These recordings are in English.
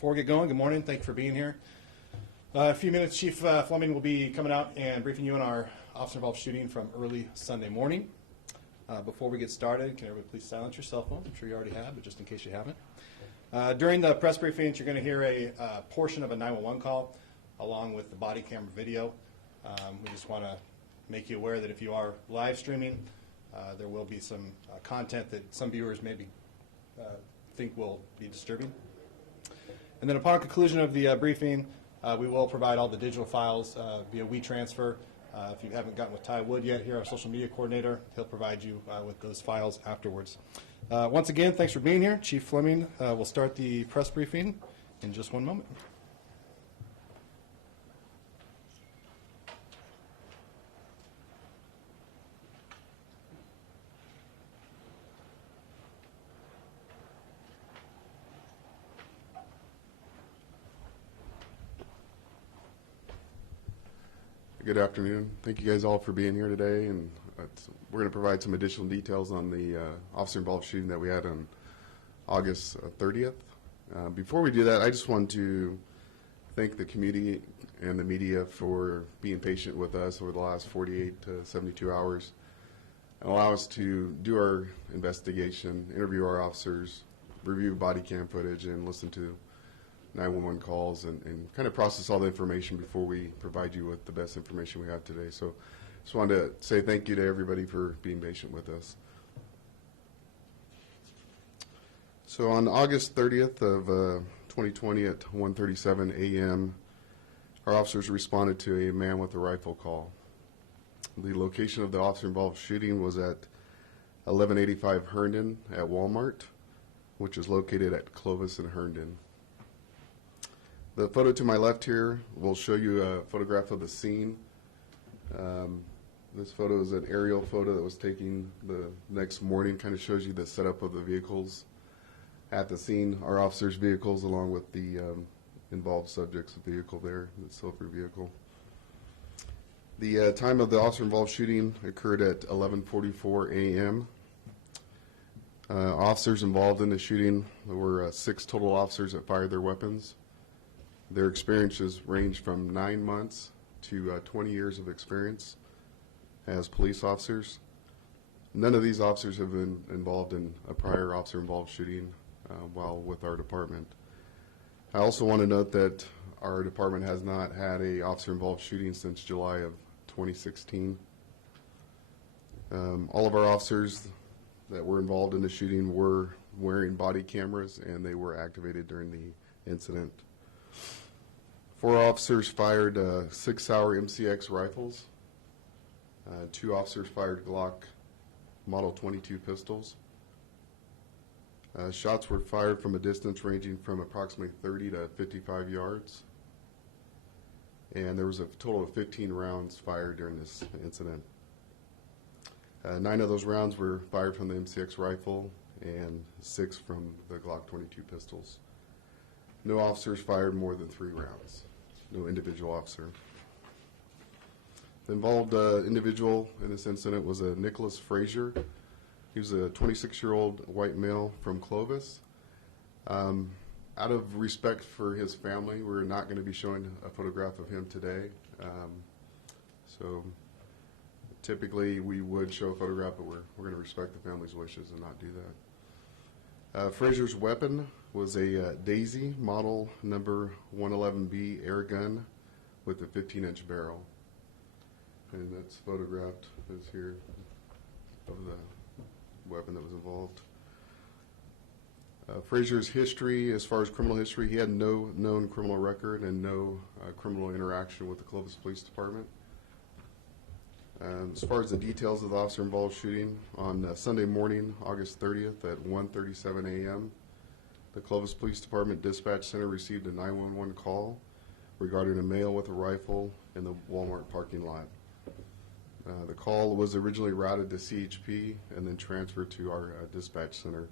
Before we get going, good morning. Thank you for being here. A few minutes, Chief Fleming will be coming out and briefing you on our officer-involved shooting from early Sunday morning. Before we get started, can everybody please silence your cell phone? I'm sure you already have, but just in case you haven't. During the press briefings, you're going to hear a portion of a 911 call along with the body camera video. We just want to make you aware that if you are live streaming, there will be some content that some viewers maybe think will be disturbing. And then upon conclusion of the briefing, we will provide all the digital files via WeTransfer. If you haven't gotten with Ty Wood yet here, our social media coordinator, he'll provide you with those files afterwards. Once again, thanks for being here. Chief Fleming will start the press briefing in just one moment. Good afternoon. Thank you guys all for being here today, and we're going to provide some additional details on the officer-involved shooting that we had on August 30th. Before we do that, I just want to thank the community and the media for being patient with us over the last 48 to 72 hours and allow us to do our investigation, interview our officers, review body cam footage, and listen to 911 calls and kind of process all the information before we provide you with the best information we have today. So just wanted to say thank you to everybody for being patient with us. So on August 30th of 2020 at 1:37 a.m., our officers responded to a man with a rifle call. The location of the officer-involved shooting was at 1185 Herndon at Walmart, which is located at Clovis and Herndon. The photo to my left here will show you a photograph of the scene. This photo is an aerial photo that was taken the next morning, kind of shows you the setup of the vehicles at the scene. Our officers' vehicles along with the involved subject's vehicle there, the silver vehicle. The time of the officer-involved shooting occurred at 11:44 a.m. Officers involved in the shooting, there were 6 total officers that fired their weapons. Their experiences range from 9 months to 20 years of experience as police officers. None of these officers have been involved in a prior officer-involved shooting while with our department. I also want to note that our department has not had a officer-involved shooting since July of 2016. All of our officers that were involved in the shooting were wearing body cameras, and they were activated during the incident. 4 officers fired 6-hour MCX rifles. 2 officers fired Glock Model 22 pistols. Shots were fired from a distance ranging from approximately 30 to 55 yards. And there was a total of 15 rounds fired during this incident. 9 of those rounds were fired from the MCX rifle and 6 from the Glock 22 pistols. No officers fired more than 3 rounds. No individual officer. The involved individual in this incident was a Nikolas Frazier. He was a 26-year-old white male from Clovis. Out of respect for his family, we're not going to be showing a photograph of him today. So typically we would show a photograph, but we're going to respect the family's wishes and not do that. Frazier's weapon was a Daisy model number 111B air gun with a 15-inch barrel. And that's photographed as here of the weapon that was involved. Frazier's history, as far as criminal history, he had no known criminal record and no criminal interaction with the Clovis Police Department. As far as the details of the officer-involved shooting, on Sunday morning, August 30th at 1:37 a.m., the Clovis Police Department Dispatch Center received a 911 call regarding a male with a rifle in the Walmart parking lot. The call was originally routed to CHP and then transferred to our dispatch center.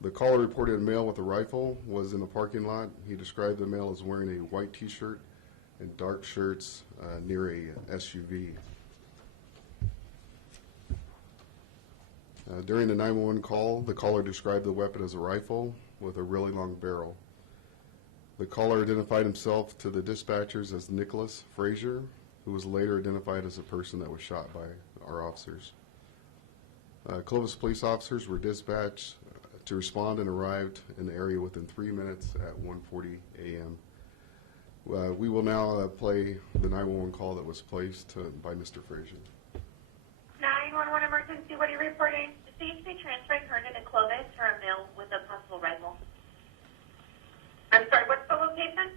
The caller reported a male with a rifle was in the parking lot. He described the male as wearing a white t-shirt and dark shirts near a SUV. During the 911 call, the caller described the weapon as a rifle with a really long barrel. The caller identified himself to the dispatchers as Nikolas Frazier, who was later identified as a person that was shot by our officers. Clovis police officers were dispatched to respond and arrived in the area within 3 minutes at 1:40 a.m. We will now play the 911 call that was placed by Mr. Frazier. 911 emergency, what are you reporting? Seems to be transferring Herndon and Clovis for a male with a possible rifle. I'm sorry, what's the location?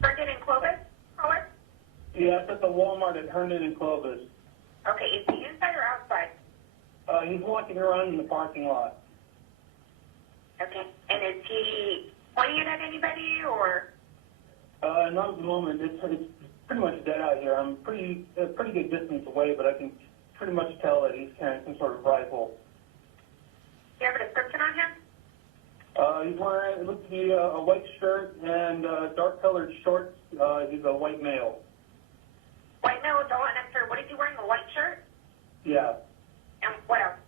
Herndon and Clovis, caller? Yeah, it's at the Walmart at Herndon and Clovis. Okay, is he inside or outside? He's walking around in the parking lot. Okay, and is he pointing it at anybody or? Not at the moment. It's pretty much dead out here. I'm a pretty good distance away, but I can pretty much tell that he's carrying some sort of rifle. Do you have a description on him? He's wearing, it looks to be a white shirt and dark-colored shorts. He's a white male. White male adult, and I'm sorry, what is he wearing, a white shirt? Yeah. And what else?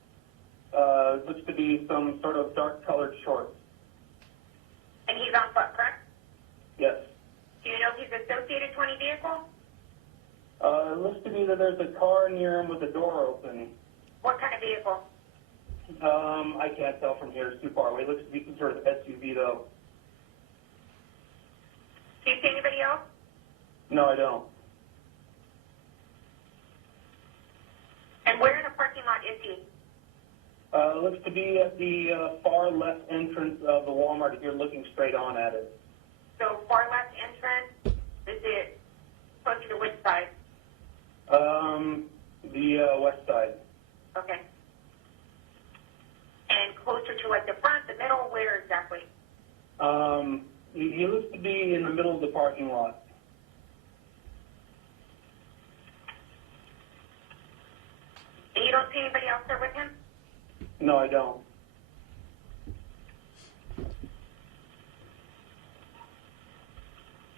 Looks to be some sort of dark-colored shorts. And he's on foot, correct? Yes. Do you know if he's associated to any vehicle? It looks to be that there's a car near him with the door open. What kind of vehicle? I can't tell from here. It's too far away. It looks to be some sort of SUV, though. Do you see anybody else? No, I don't. And where in the parking lot is he? Looks to be at the far left entrance of the Walmart if you're looking straight on at it. So far left entrance, is it closer to which side? The west side. Okay. And closer to like the front, the middle, where exactly? He looks to be in the middle of the parking lot. And you don't see anybody else there with him? No, I don't.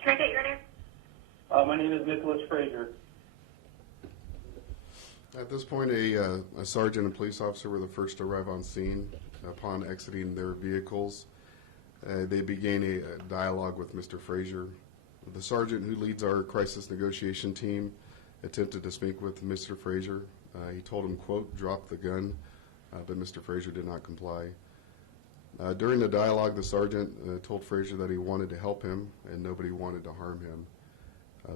Can I get your name? My name is Nikolas Frazier. At this point, a sergeant and police officer were the first to arrive on scene. Upon exiting their vehicles, they began a dialogue with Mr. Frazier. The sergeant who leads our crisis negotiation team attempted to speak with Mr. Frazier. He told him, quote, drop the gun, but Mr. Frazier did not comply. During the dialogue, the sergeant told Frazier that he wanted to help him and nobody wanted to harm him.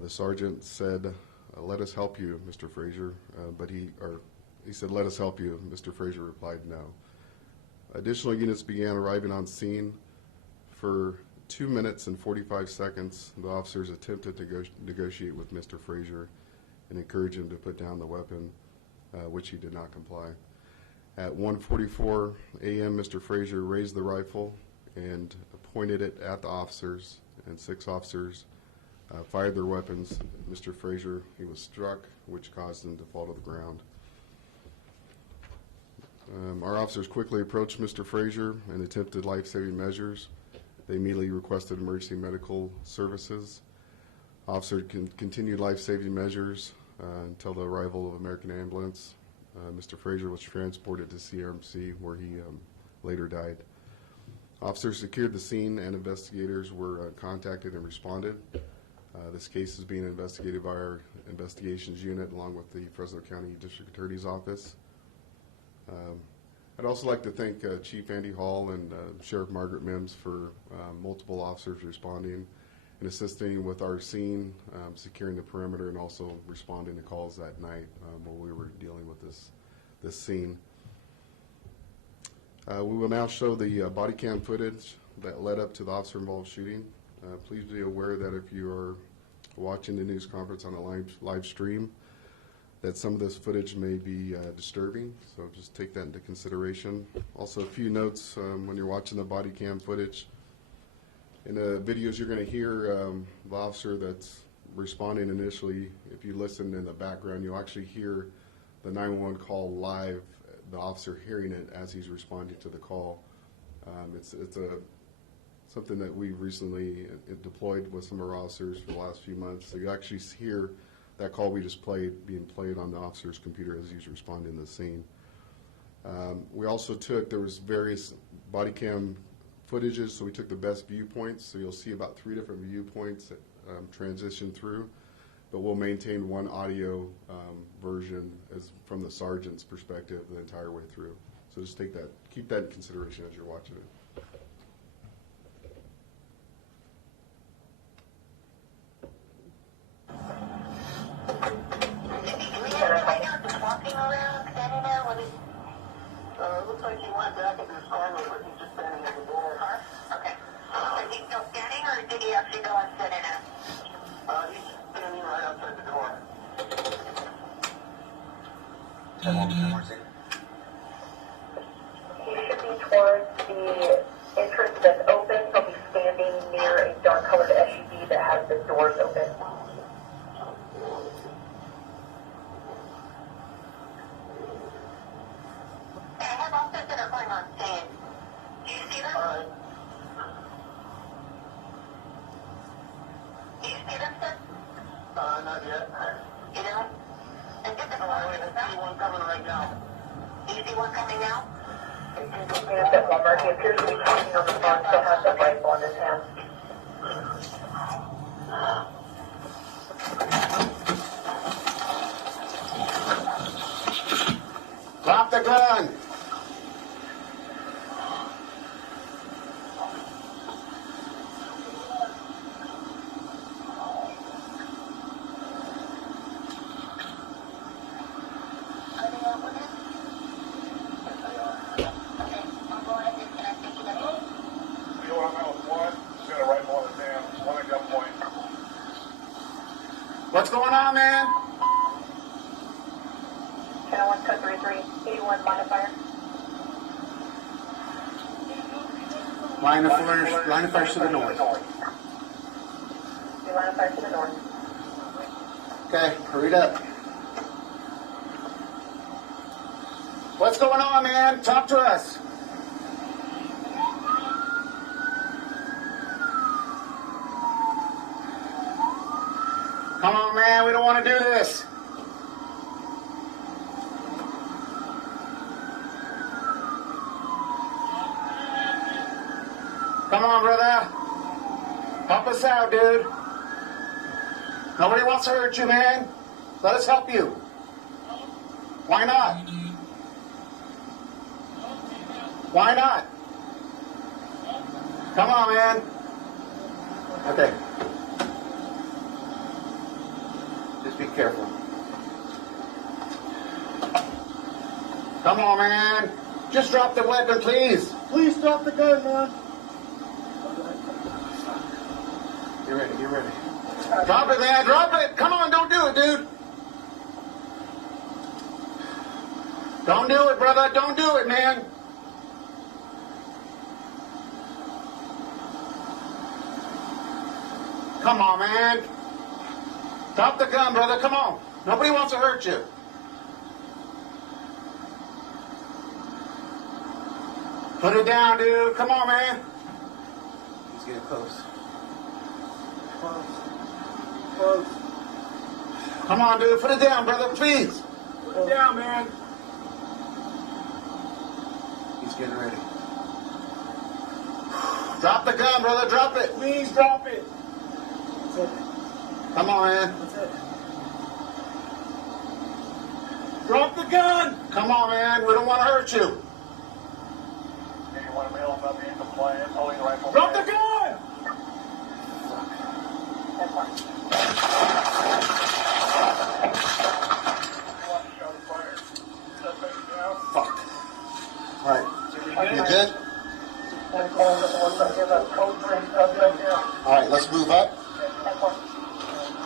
The sergeant said, let us help you, Mr. Frazier, but he said, let us help you. Mr. Frazier replied, no. Additional units began arriving on scene. For 2 minutes and 45 seconds, the officers attempted to negotiate with Mr. Frazier and encourage him to put down the weapon, which he did not comply. At 1:44 a.m., Mr. Frazier raised the rifle and pointed it at the officers, and 6 officers fired their weapons. Mr. Frazier, he was struck, which caused him to fall to the ground. Our officers quickly approached Mr. Frazier and attempted life-saving measures. They immediately requested emergency medical services. Officers continued life-saving measures until the arrival of American ambulance. Mr. Frazier was transported to CRMC, where he later died. Officers secured the scene and investigators were contacted and responded. This case is being investigated by our investigations unit along with the Fresno County District Attorney's Office. I'd also like to thank Chief Andy Hall and Sheriff Margaret Mims for multiple officers responding and assisting with our scene, securing the perimeter, and also responding to calls that night while we were dealing with this scene. We will now show the body cam footage that led up to the officer-involved shooting. Please be aware that if you are watching the news conference on a live stream, that some of this footage may be disturbing, so just take that into consideration. Also, a few notes when you're watching the body cam footage. In the videos, you're going to hear the officer that's responding initially. If you listen in the background, you'll actually hear the 911 call live, the officer hearing it as he's responding to the call. It's something that we recently deployed with some of our officers for the last few months. So you actually hear that call we just played being played on the officer's computer as he's responding to the scene. We also there was various body cam footages, so we took the best viewpoints. So you'll see about 3 different viewpoints that transition through, but we'll maintain one audio version as from the sergeant's perspective the entire way through. So just keep that in consideration as you're watching it. Walking around, standing there, what is... looks like he went back into his car, but he's just standing at the door. Okay. Is he still standing, or did he actually go and sit in it? He's standing right outside the door. He should be towards the entrance that's open, so he'll be standing near a dark-colored SUV that has the doors open. I have officers that are going on scene. Do you see them? Do you see them, sir? Not yet. You don't? And get the I see one coming right now. Do you see one coming now? He's at Walmart. He appears to be talking on the phone, still has the rifle in his hand. Drop the gun! What's going on, man? Channel 1 code 33, 81, line of fire. Line of fire to the north. Line of fire to the north. Okay, hurry it up. What's going on, man? Talk to us. Come on, man. We don't want to do this. Come on, brother. Help us out, dude. Nobody wants to hurt you, man. Let us help you. Why not? Why not? Come on, man. Okay. Just be careful. Come on, man. Just drop the weapon, please. Please drop the gun, man. Get ready, get ready. Drop it, man. Drop it. Come on, don't do it, dude. Don't do it, brother. Don't do it, man. Come on, man. Drop the gun, brother. Come on. Nobody wants to hurt you. Put it down, dude. Come on, man. He's getting close. Close. Come on, dude. Put it down, brother. Please. Put it down, man. He's getting ready. Drop the gun, brother. Drop it. Please drop it. That's it. Come on, man. That's it. Drop the gun. Come on, man. We don't want to hurt you. Drop the gun. Fuck. All right. You good? All right, let's move up.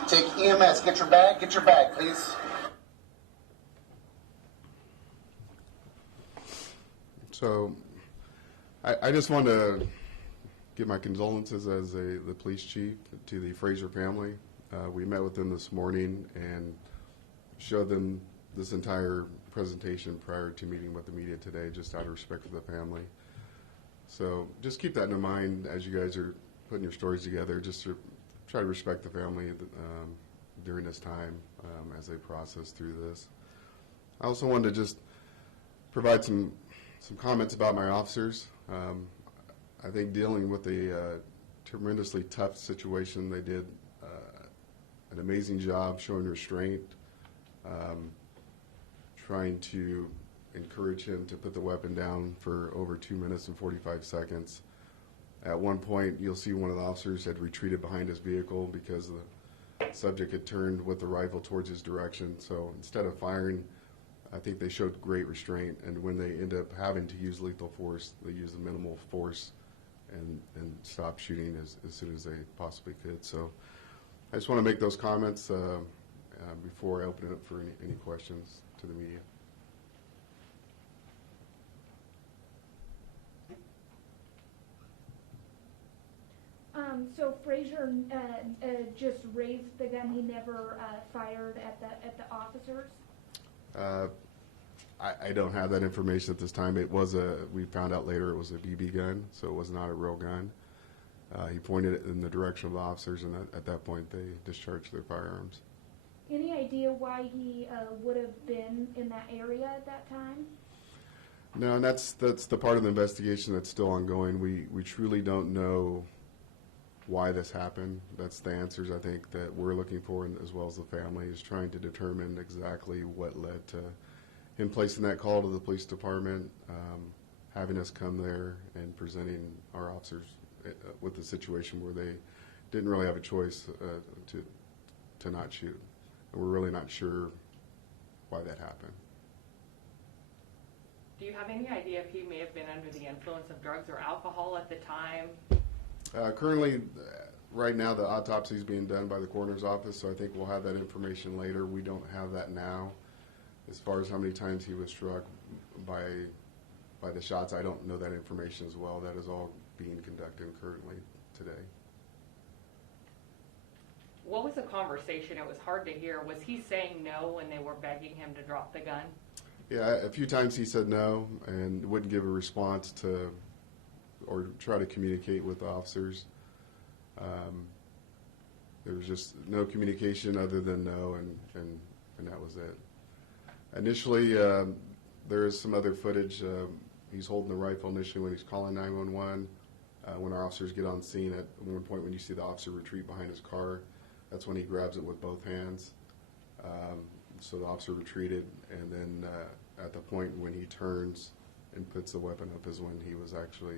Take EMS. Get your bag. Get your bag, please. So I just want to give my condolences as the police chief to the Frazier family. We met with them this morning and showed them this entire presentation prior to meeting with the media today, just out of respect for the family. So just keep that in mind as you guys are putting your stories together, just to try to respect the family during this time as they process through this. I also wanted to just provide some comments about my officers. I think dealing with a tremendously tough situation, they did an amazing job showing restraint, trying to encourage him to put the weapon down for over 2 minutes and 45 seconds. At one point, you'll see one of the officers had retreated behind his vehicle because the subject had turned with the rifle towards his direction. So instead of firing, I think they showed great restraint, and when they end up having to use lethal force, they use the minimal force and stop shooting as soon as they possibly could. So I just want to make those comments before I open it up for any questions to the media. So Frazier just raised the gun. He never fired at the officers. I don't have that information at this time. We found out later it was a BB gun, so it was not a real gun. He pointed it in the direction of the officers, and at that point they discharged their firearms. Any idea why he would have been in that area at that time? No, and that's the part of the investigation that's still ongoing. We truly don't know why this happened. That's the answers I think that we're looking for, and as well as the family is trying to determine exactly what led to him placing that call to the police department, having us come there and presenting our officers with a situation where they didn't really have a choice to not shoot. And we're really not sure why that happened. Do you have any idea if he may have been under the influence of drugs or alcohol at the time? Currently, right now, the autopsy is being done by the coroner's office, so I think we'll have that information later. We don't have that now. As far as how many times he was struck by the shots, I don't know that information as well. That is all being conducted currently today. What was the conversation? It was hard to hear. Was he saying no when they were begging him to drop the gun? Yeah, a few times he said no and wouldn't give a response to or try to communicate with the officers. There was just no communication other than no, and that was it. Initially, there is some other footage. He's holding the rifle initially when he's calling 911. When our officers get on scene, at one point when you see the officer retreat behind his car, that's when he grabs it with both hands. So the officer retreated, and then at the point when he turns and puts the weapon up is when he was actually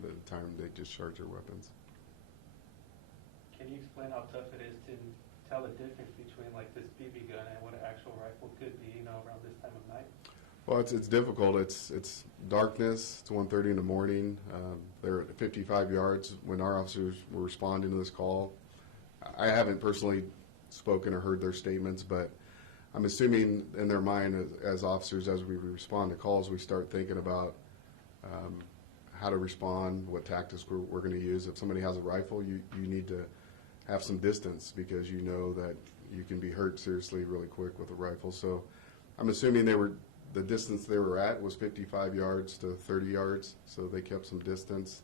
the time they discharge their weapons. Can you explain how tough it is to tell the difference between like this BB gun and what an actual rifle could be, around this time of night? Well, it's difficult. It's darkness. It's 1:30 in the morning. They're at 55 yards when our officers were responding to this call. I haven't personally spoken or heard their statements, but I'm assuming in their mind as officers, as we respond to calls, we start thinking about how to respond, what tactics we're going to use. If somebody has a rifle, you need to have some distance because you know that you can be hurt seriously really quick with a rifle. So I'm assuming the distance they were at was 55 yards to 30 yards, so they kept some distance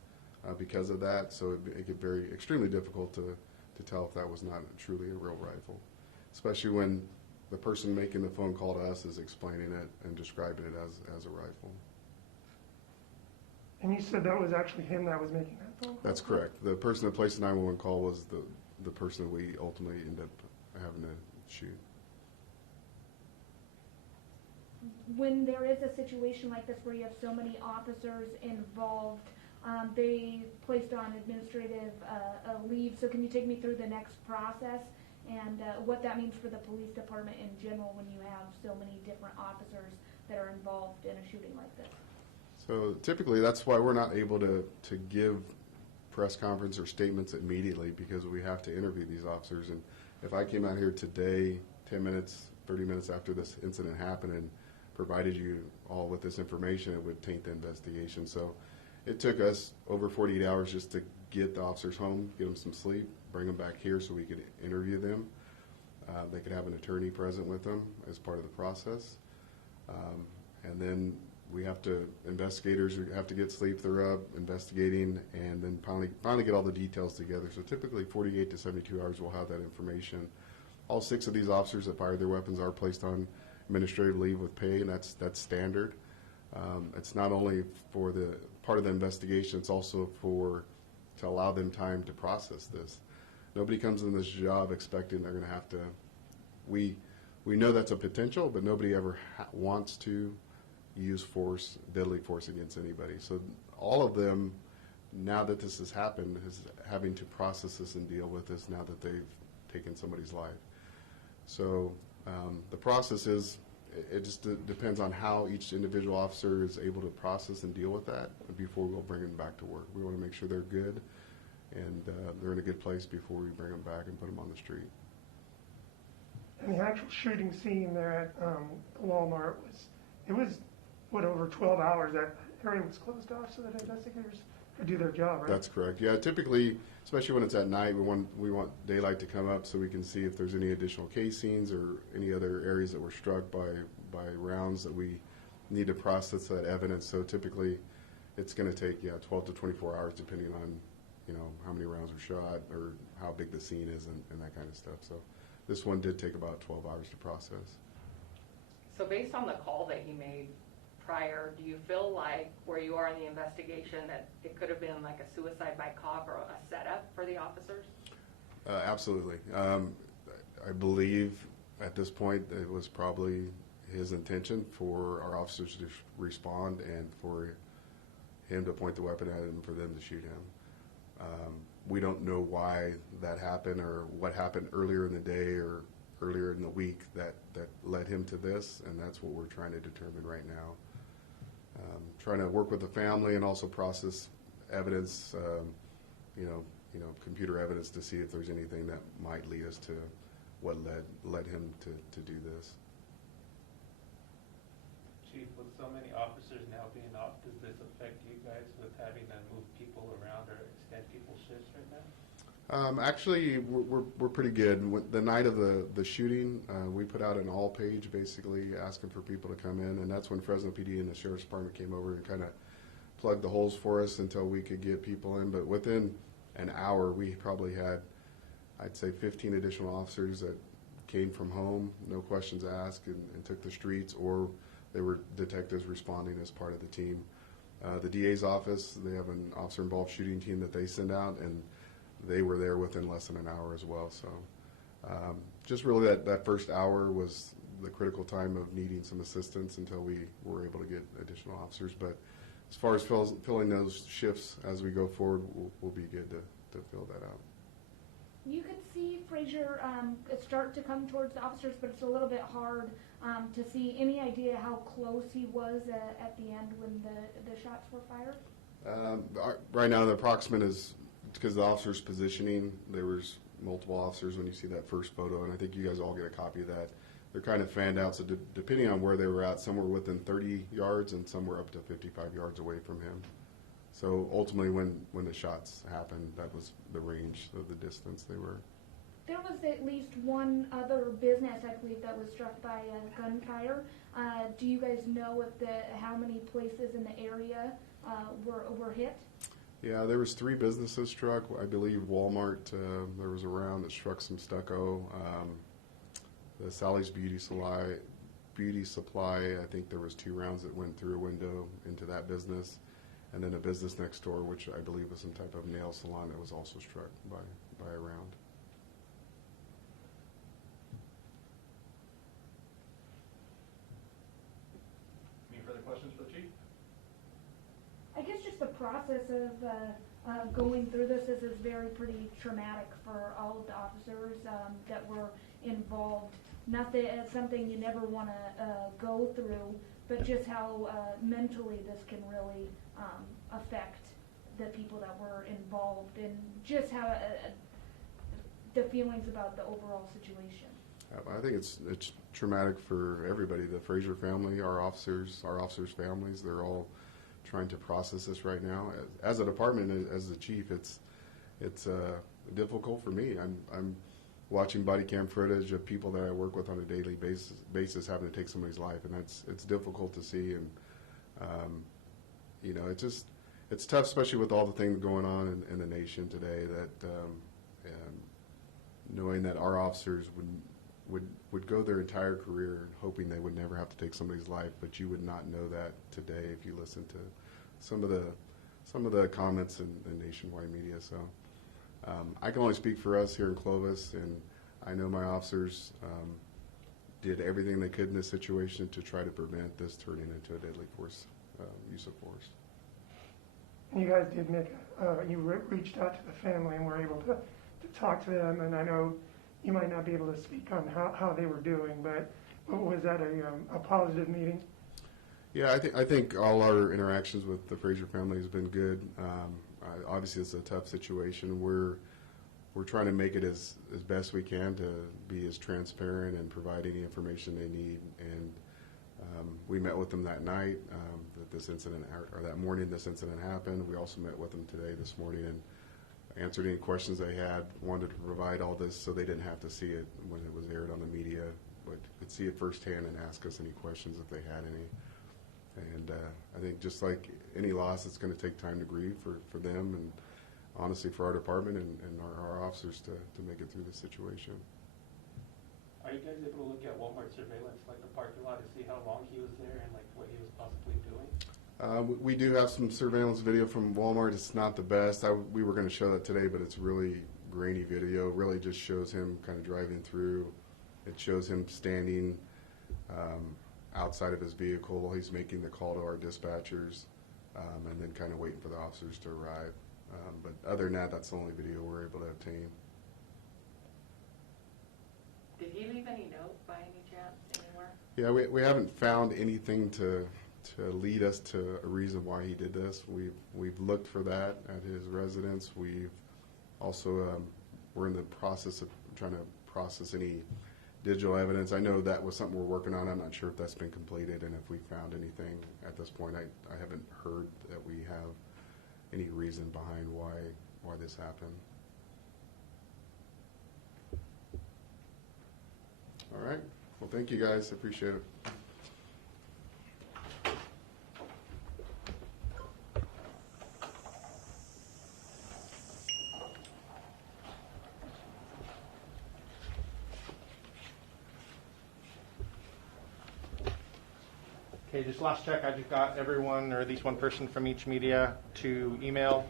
because of that. So it get extremely difficult to tell if that was not truly a real rifle, especially when the person making the phone call to us is explaining it and describing it as a rifle. And you said that was actually him that was making that phone call? That's correct. The person that placed the 911 call was the person that we ultimately ended up having to shoot. When there is a situation like this where you have so many officers involved, they placed on administrative leave. So can you take me through the next process and what that means for the police department in general when you have so many different officers that are involved in a shooting like this? So typically that's why we're not able to give press conference or statements immediately, because we have to interview these officers. And if I came out here today, 10 minutes, 30 minutes after this incident happened and provided you all with this information, it would taint the investigation. So it took us over 48 hours just to get the officers home, get them some sleep, bring them back here so we could interview them. They could have an attorney present with them as part of the process. And then investigators have to get sleep, they're up, investigating, and then finally get all the details together. So typically 48 to 72 hours we'll have that information. All 6 of these officers that fired their weapons are placed on administrative leave with pay, and that's standard. It's not only for the part of the investigation. It's also to allow them time to process this. Nobody comes in this job expecting they're going to have to. We know that's a potential, but nobody ever wants to use force, deadly force against anybody. So all of them, now that this has happened, is having to process this and deal with this now that they've taken somebody's life. So the process is, it just depends on how each individual officer is able to process and deal with that before we'll bring them back to work. We want to make sure they're good and they're in a good place before we bring them back and put them on the street. And the actual shooting scene there at Walmart was what, over 12 hours that area was closed off so that investigators could do their job, right? That's correct. Yeah, typically, especially when it's at night, we want daylight to come up so we can see if there's any additional casings or any other areas that were struck by rounds that we need to process that evidence. So typically, it's going to take 12 to 24 hours depending on how many rounds were shot or how big the scene is and that kind of stuff. So this one did take about 12 hours to process. So based on the call that he made prior, do you feel like where you are in the investigation that it could have been like a suicide by cop or a setup for the officers? Absolutely. I believe at this point it was probably his intention for our officers to respond and for him to point the weapon at him and for them to shoot him. We don't know why that happened or what happened earlier in the day or earlier in the week that led him to this, and that's what we're trying to determine right now. Trying to work with the family and also process evidence, computer evidence to see if there's anything that might lead us to what led him to do this. Chief, with so many officers now being off, does this affect you guys with having to move people around or extend people's shifts right now? Actually, we're pretty good. The night of the shooting, we put out an all page basically asking for people to come in, and that's when Fresno PD and the Sheriff's Department came over and kind of plugged the holes for us until we could get people in. But within an hour, we probably had, I'd say, 15 additional officers that came from home, no questions asked, and took the streets, or they were detectives responding as part of the team. The DA's office, they have an officer-involved shooting team that they send out, and they were there within less than an hour as well. So just really that first hour was the critical time of needing some assistance until we were able to get additional officers. But as far as filling those shifts as we go forward, we'll be good to fill that out. You could see Frazier start to come towards the officers, but it's a little bit hard to see. Any idea how close he was at the end when the shots were fired? Right now, the approximate is because the officer's positioning. There was multiple officers when you see that first photo, and I think you guys all get a copy of that. They're kind of fanned out, so depending on where they were at, some were within 30 yards and some were up to 55 yards away from him. So ultimately, when the shots happened, that was the range of the distance they were. There was at least one other business, I believe, that was struck by gunfire. Do you guys know if how many places in the area were hit? Yeah, there was 3 businesses struck. I believe Walmart, there was a round that struck some stucco. The Sally's Beauty Supply, I think there was 2 rounds that went through a window into that business. And then a business next door, which I believe was some type of nail salon, that was also struck by a round. Any further questions for the chief? I guess just the process of going through this is pretty traumatic for all of the officers that were involved. Not that it's something you never want to go through, but just how mentally this can really affect the people that were involved, and just how the feelings about the overall situation. I think it's traumatic for everybody. The Frazier family, our officers' families, they're all trying to process this right now. As a department, as the chief, it's difficult for me. I'm watching body cam footage of people that I work with on a daily basis having to take somebody's life, and it's difficult to see. And it's tough, especially with all the things going on in the nation today. That knowing that our officers would go their entire career hoping they would never have to take somebody's life, but you would not know that today if you listen to some of the some of the comments in nationwide media. So I can only speak for us here in Clovis, and I know my officers did everything they could in this situation to try to prevent this turning into a deadly force, use of force. And you guys did make, reached out to the family and were able to talk to them, and I know you might not be able to speak on how they were doing, but was that a positive meeting? Yeah, I think all our interactions with the Frazier family has been good. Obviously, it's a tough situation. We're trying to make it as best we can to be as transparent and provide any information they need. And we met with them that night that this incident, or that morning this incident happened. We also met with them today, this morning, and answered any questions they had. Wanted to provide all this so they didn't have to see it when it was aired on the media, but could see it firsthand and ask us any questions if they had any. And I think just like any loss, it's going to take time to grieve for them, and honestly for our department and our officers to make it through this situation. Are you guys able to look at Walmart surveillance, like the parking lot, to see how long he was there and like what he was possibly doing? We do have some surveillance video from Walmart. It's not the best. We were going to show that today, but it's really grainy video. It really just shows him kind of driving through. It shows him standing outside of his vehicle while he's making the call to our dispatchers, and then kind of waiting for the officers to arrive. But other than that, that's the only video we're able to obtain. Did he leave any note by any chance anywhere? Yeah, we haven't found anything to lead us to a reason why he did this. We've looked for that at his residence. We've also we're in the process of trying to process any digital evidence. I know that was something we're working on. I'm not sure if that's been completed and if we found anything at this point. I haven't heard that we have any reason behind why this happened. All right. Well, thank you guys. I appreciate it. Okay, just last check, I just got everyone, or at least one person from each media to email.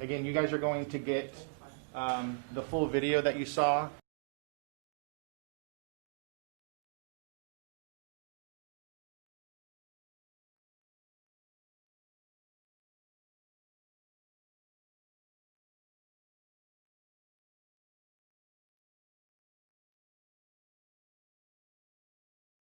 Again, you guys are going to get the full video that you saw